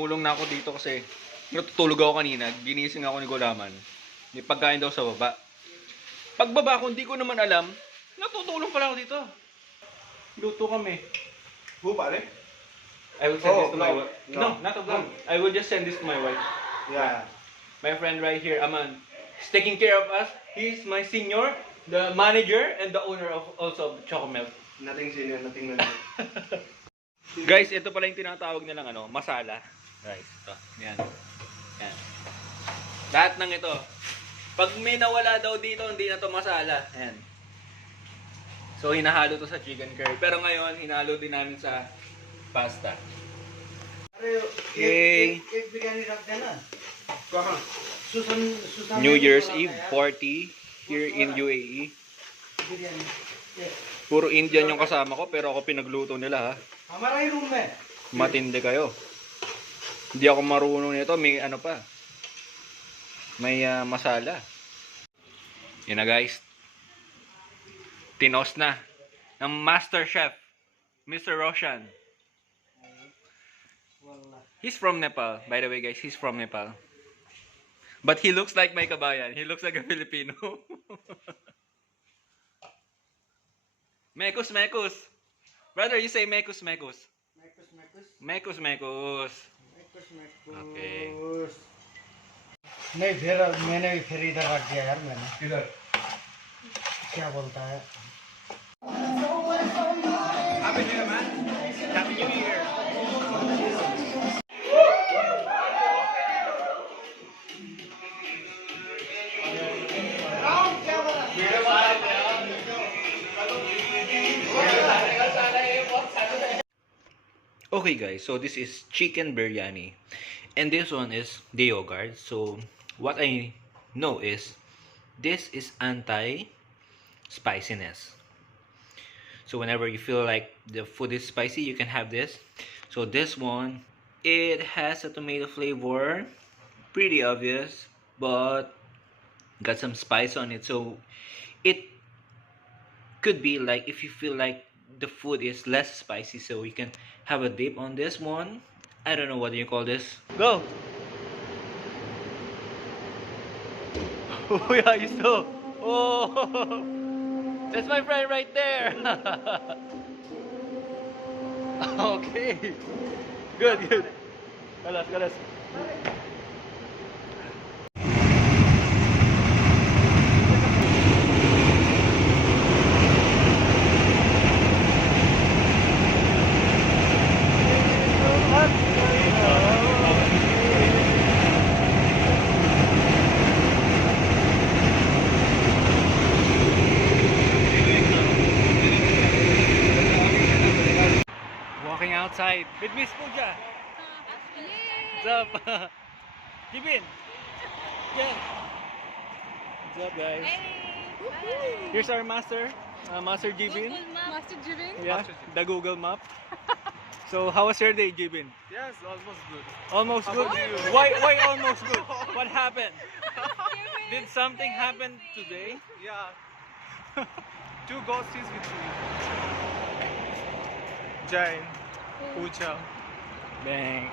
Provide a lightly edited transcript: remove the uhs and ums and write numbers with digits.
tumulong na ako dito kasi natutulog ako kanina. Ginising ako ni Gulaman. May pagkain daw sa baba. Pagbaba ko, hindi ko naman alam. Natutulong pala ako dito. Luto kami. Who, pare? I will send this to my no, wife. no. No, not of them. I will just send this to my wife. Yeah. My friend right here, Aman, is taking care of us. He's my senior, the manager, and the owner of also of the Chocomilk. Nothing senior, nothing manager. Guys, ito pala yung tinatawag nilang masala. Guys, ito. Yan. Yan. Lahat ng ito. Pag may nawala daw dito, hindi na to masala. Yan. So, hinahalo to sa chicken curry. Pero ngayon, hinalo din namin sa pasta. Okay. New Year's Eve party here in UAE. Puro Indian yung kasama ko, pero ako pinagluto nila ha. Matindi kayo. Hindi ako marunong nito. May ano pa. May masala. Yun na guys. Tinos na. Ng Master Chef. Mr. Roshan. He's from Nepal. By the way guys, he's from Nepal. But he looks like my kabayan. He looks like a Filipino. Mekus, mekus. Brother, you say mekus, mekus. Mekus, mekus. Okay. नहीं फिर मैंने भी फिर इधर रख दिया यार मैंने Either. क्या बोलता है Happy New Year, man. Happy New Year. Okay guys, so this is chicken biryani and this one is the yogurt. So what I know is this is anti-spiciness. So whenever you feel like the food is spicy, you can have this. So this one, it has a tomato flavor, pretty obvious, but got some spice on it. So it could be like if you feel like the food is less spicy, so you can have a dip on this one. I don't know what you call this. Go. Oh yeah, you saw. Oh, that's my friend right there. Okay. Good, good. Kalas, kalas. Walking outside with Miss Pooja. What's up? Jibin. Yeah. What's up, guys? Here's our master, Master Jibin. Master Jibin? Yeah, the Google Map. So, how was your day, Jibin? Yes, almost good. Almost How good. about you? Why almost good? What happened? Did something happen today? Yeah. 2 ghosties with you. Jain, Pooja. Bang.